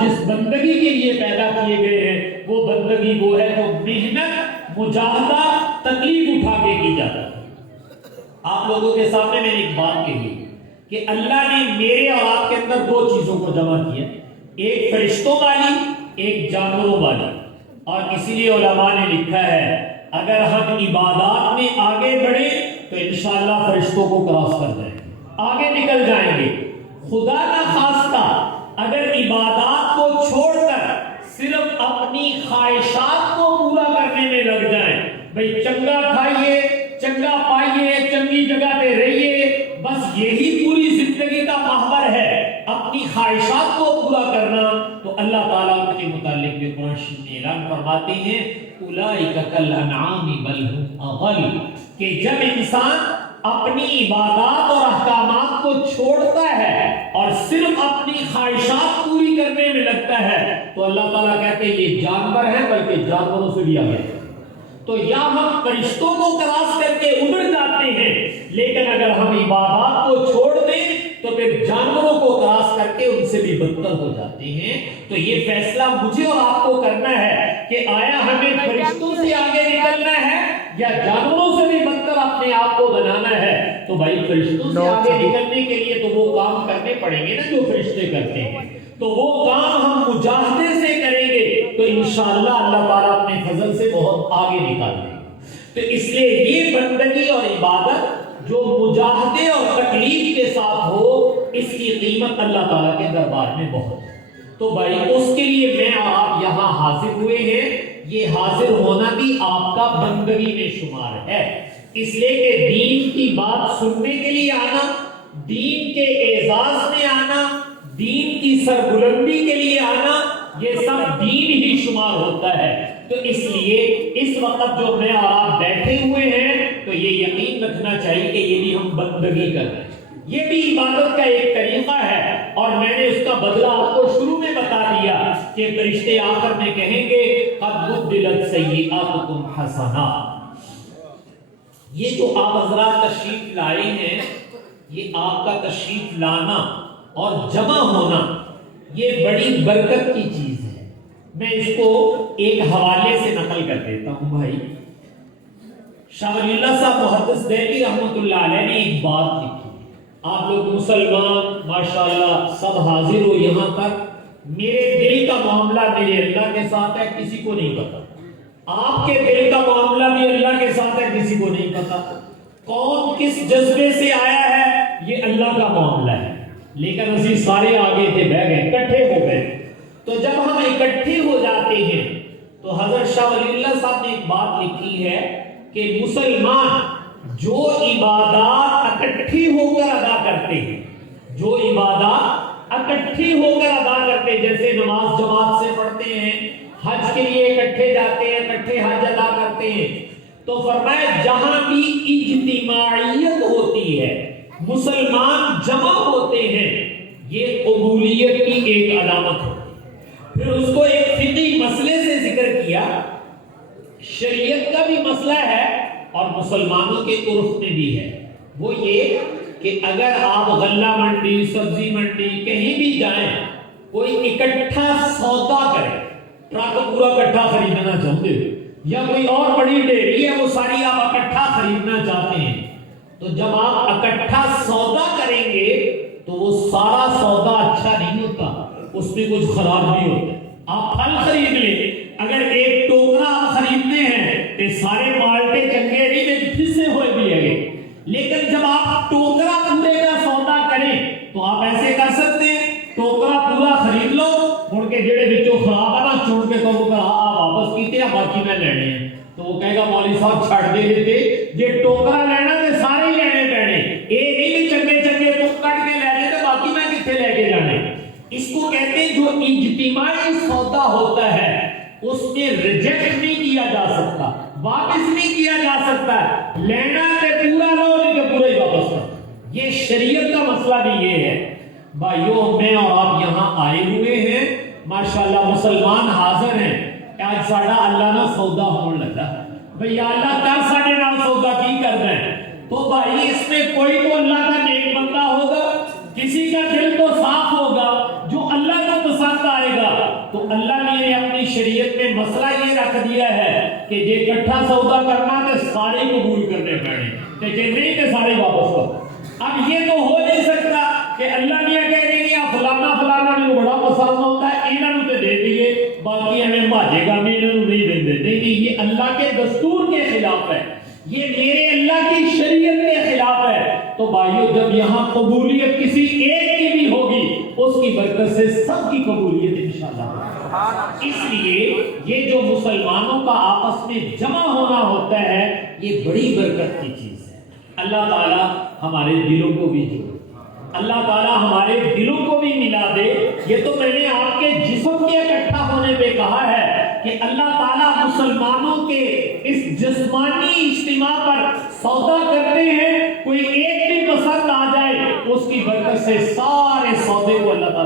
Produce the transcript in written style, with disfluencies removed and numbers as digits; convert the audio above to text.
آپ جس بندگی کے لیے پیدا کیے گئے ہیں وہ بندگی وہ ہے جو محنت مجاہدہ تکلیف اٹھا کے کی جاتی ہے۔ آپ لوگوں کے سامنے میں نے ایک بات کہی کہ اللہ نے میرے اور آپ کے اندر دو چیزوں کو جمع کیا، ایک فرشتوں والی، ایک جانوروں والی، اور اسی لیے علماء نے لکھا ہے اگر ہم عبادات میں آگے بڑھیں تو انشاءاللہ فرشتوں کو کراس کر جائیں گے، آگے نکل جائیں گے۔ خدا نہ خواستہ اگر عبادات کو چھوڑ کر صرف اپنی خواہشات کو پورا کرنے میں لگ جائیں، بھئی چنگا کھائیے، چنگا پائیے، چنگی جگہ پہ رہیے، بس یہی پوری زندگی کا محور ہے، اپنی خواہشات کو پورا کرنا، تو اللہ تعالیٰ ان کے متعلق بھی قرآن میں اعلان فرماتے ہیں اولئک کالانعام بل هم اضل، کہ جب انسان اپنی عبادات اور احکامات کو چھوڑتا ہے اور صرف اپنی خواہشات پوری کرنے میں لگتا ہے تو اللہ تعالیٰ کہتے ہیں یہ جانور ہیں، بلکہ جانوروں سے بھی آگے ہیں۔ تو یا ہم فرشتوں کو کراس کر کے ابھر جاتے ہیں، لیکن اگر ہم عبادات کو چھوڑ دیں تو پھر جانوروں کو کراس کر کے ان سے بھی بدتر ہو جاتے ہیں۔ تو یہ فیصلہ مجھے اور آپ کو کرنا ہے کہ آیا ہمیں فرشتوں سے آگے نکلنا ہے یا جانوروں سے بھی بدتر اپنے آپ کو بنانا ہے۔ تو بھائی فرشتوں سے آگے نکلنے کے لیے تو وہ کام کرنے پڑیں گے نا جو فرشتے کرتے ہیں، تو وہ کام ہم مجاہدے سے کریں گے تو انشاءاللہ اللہ تعالیٰ اپنے فضل سے بہت آگے نکال دیں گے۔ تو اس لیے یہ بندگی اور عبادت جو مجاہدے اور تکلیف کے ساتھ ہو، اس کی قیمت اللہ تعالیٰ کے دربار میں بہت ہے۔ تو بھائی اس کے لیے میں اور آپ یہاں حاضر ہوئے ہیں، یہ حاضر ہونا بھی آپ کا بندگی میں شمار ہے، اس لیے کہ دین کی بات سننے کے لیے آنا، دین کے اعزاز میں آنا، دین کی سربلندی کے لیے آنا، یہ سب دین ہی شمار ہوتا ہے۔ تو اس لیے اس وقت جو میں اور آپ بیٹھے ہوئے ہیں تو یہ یقین رکھنا چاہیے کہ یہ بھی ہم بندگی کر رہے ہیں، یہ بھی عبادت کا ایک طریقہ ہے، اور میں نے اس کا بدلہ آپ کو شروع میں بتا دیا کہ فرشتے آخر میں کہیں گے قد بدلت سیئاتکم حسنات۔ یہ جو آپ حضرات تشریف لائے ہیں، یہ آپ کا تشریف لانا اور جمع ہونا یہ بڑی برکت کی چیز ہے۔ میں اس کو ایک حوالے سے نقل کر دیتا ہوں بھائی۔ شاہ ولی اللہ صاحب محدث دہلوی رحمۃ اللہ علیہ نے ایک بات لکھی، آپ لوگ مسلمان ماشاءاللہ سب حاضر ہو یہاں پر، میرے دل کا معاملہ میرے اللہ کے ساتھ ہے، کسی کو نہیں پتا، آپ کے دل کا معاملہ بھی اللہ کے ساتھ ہے، کسی کو نہیں پتا، کون کس جذبے سے آیا ہے یہ اللہ کا معاملہ ہے، لیکن اسی سارے آگے تھے، بہ گئے، اکٹھے ہو گئے۔ تو جب ہم اکٹھے ہو جاتے ہیں تو حضرت شاہ ولی اللہ صاحب نے ایک بات لکھی ہے کہ مسلمان جو عبادات اکٹھی ہو کر ادا کرتے ہیں، جو عبادات اکٹھی ہو کر ادا کرتے ہیں، جیسے نماز جماعت سے پڑھتے ہیں، حج کے لیے اکٹھے جاتے ہیں، اکٹھے حج ادا کرتے ہیں، تو فرمایا جہاں بھی اجتماعیت ہوتی ہے، مسلمان جمع ہوتے ہیں، یہ قبولیت کی ایک علامت ہے۔ پھر اس کو ایک فقہی مسئلے سے ذکر کیا، شریعت کا بھی مسئلہ ہے اور مسلمانوں کے عرف میں بھی ہے، وہ یہ کہ اگر آپ غلہ منڈی، سبزی منڈی کہیں بھی جائیں، کوئی اکٹھا سودا کرے، ٹرک پورا اکٹھا خریدنا چاہتے ہیں، یا کوئی اور بڑی ڈیری ہے وہ ساری آپ اکٹھا خریدنا چاہتے ہیں، تو جب آپ اکٹھا سودا کریں گے تو وہ سارا سودا اچھا نہیں ہوتا، اس میں کچھ خراب بھی ہوتا ہے۔ آپ پھل خرید لیں، اگر ایک ٹوکرا آپ خریدتے ہیں تو سارے مالٹے چنگے نہیں پھسے ہوئے بھی ہے، لیکن جب آپ ٹوکرا پورے کا سودا کریں تو آپ ایسے کر سکتے ہیں، ٹوکرا پورا خرید لو، مڑ کے جڑے بچوں خراب ہے نا چھوڑ کے تو واپس کیتے ہیں، باقی میں لینے ہیں، تو وہ کہے گا مولوی صاحب چھڑ دے دیتے، جے ٹوکرا لینا تو سارے ہی لینے پینے، ایک ہی چنگے چنگے تو کٹ کے لینے تو باقی میں کتنے لے کے جانے۔ اس کو کہتے ہیں جو اجتماعی سودا ہوتا ہے اس میں ریجیکٹ نہیں کیا جا سکتا، واپس نہیں کیا جا سکتا، لینا تے پورا لو نہیں تو پورا ہی واپس کرو۔ یہ شریعت کا مسئلہ بھی یہ ہے۔ بھائیو میں اور آپ یہاں آئے ہوئے ہیں، ماشاءاللہ مسلمان حاضر ہیں، آج ساڑا اللہ نہ سودا ہونے لگا، بھئی اللہ کر ساڑے نہ سودا کی کر رہے ہیں، تو بھائی اس میں کوئی تو اللہ کا نیک بندہ ہوگا، کسی کا دل تو صاف ہوگا جو اللہ کو پسند آئے گا، اکٹھا سودا کرنا تے سارے قبول کرنے پڑنے تے جے نہیں تے سارے واپس کرو۔ اب یہ تو ہو نہیں سکتا کہ اللہ میاں کہہ دیں گے فلانا فلانا میں بڑا پسند ہوتا ہے انہاں نوں تے دے دیے باقی ہمیں بھاجے گا میں انہاں نوں نہیں دے دے، نہیں یہ اللہ کے دستور کے خلاف ہے، یہ میرے اللہ کی شریعت کے خلاف ہے۔ تو بھائیو جب یہاں قبولیت کسی ایک کی بھی ہوگی اس کی برکت سے سب کی قبولیت انشاءاللہ۔ اس لیے یہ جو مسلمانوں کا آپس میں جمع ہونا ہوتا ہے یہ بڑی برکت کی چیز ہے۔ اللہ تعالی ہمارے دلوں کو بھی جوڑے، اللہ تعالی ہمارے دلوں کو بھی ملا دے۔ یہ تو میں نے آپ کے جسم کے اکٹھا ہونے پہ کہا ہے کہ اللہ تعالیٰ مسلمانوں کے اس جسمانی اجتماع پر سودا کرتے ہیں، کوئی ایک بھی پسند آ جائے اس کی برکت سے سارے سودے کو اللہ تعالیٰ